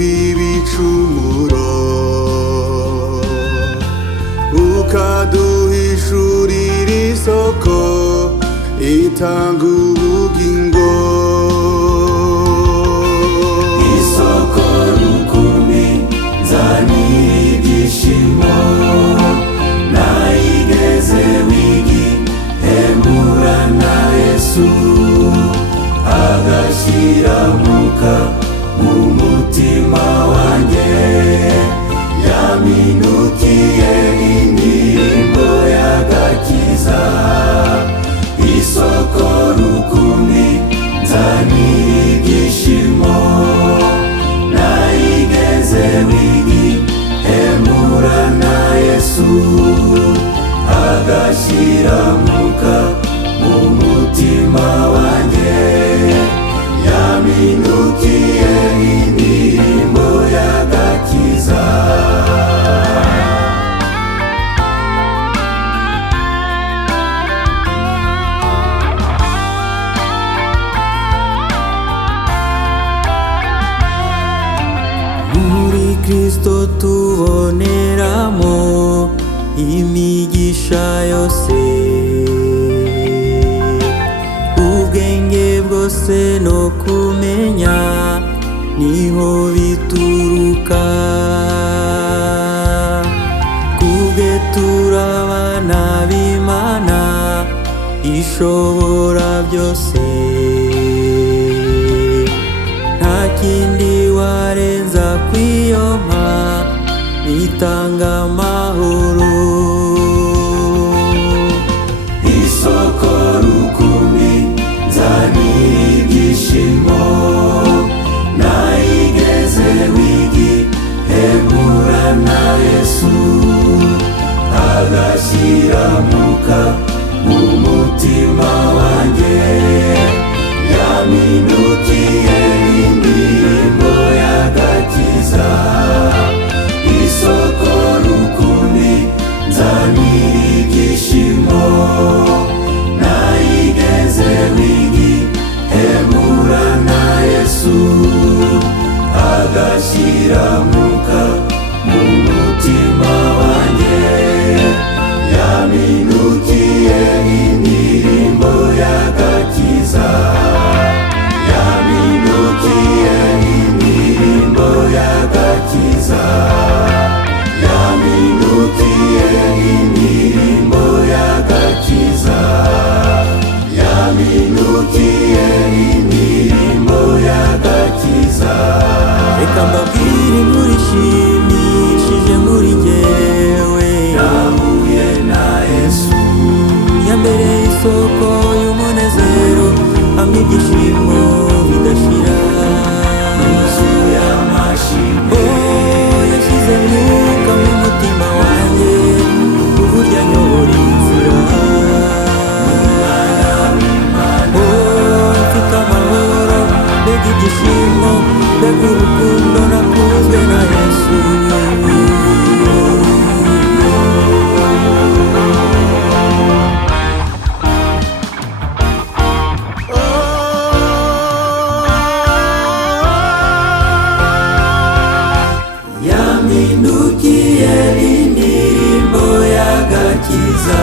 bw'ibicumuro, ukaduhishurira isoko itanga ubugingo. Isoko rukumbi nzanira ibyishimo, nayigeze wigihemura na Yesu, agashyira Mwuka mu mutima wanjye, yaminutiye indirimbo y'agakiza. Isoko rukumbi nzanira ibyishimo, nayigeze wigihemura na Yesu, agashyira Mwuka mu mutima wanjye, yaminutiye indirimbo y'agakiza. Muri Kristo tuboneramo imigisha yose, ubwenge bwose no kumenya niho bituruka. Kubwe turabana b'Imana ishobora byose, nta kindi warenza kwiyoma, itanga amahoro. Isoko rukumbi nzanira ibyishimo, nayigeze wigihemura na Yesu, agashyira Mwuka mu mutima wanjye, yaminutiye indirimbo y'agakiza. Isoko rukumbi nzanira ibyishimo, nayigeze wigihemura na Yesu, agashyira Mwuka mu mutima wanjye, yaminutiye indirimbo y'agakiza. Yaminutiye indirimbo y'agakiza, yaminutiye indirimbo y'agakiza, yaminutiye indirimbo y'agakiza. Reka mbabwire inkuru ishimishije muri jyewe, nahuye na Yesu, yambereye isoko y'umunezero, hamwe ibyishimo bidashira, yuzuye amashimwe. Yashyize Mwuka mu mutima wanjye, uburyo anyobora inzira. Mfite amahoro, mbega ibyishimo, mbega urukundo, nakunzwe na Yesu. Yamindukiye indirimbo y'agakiza.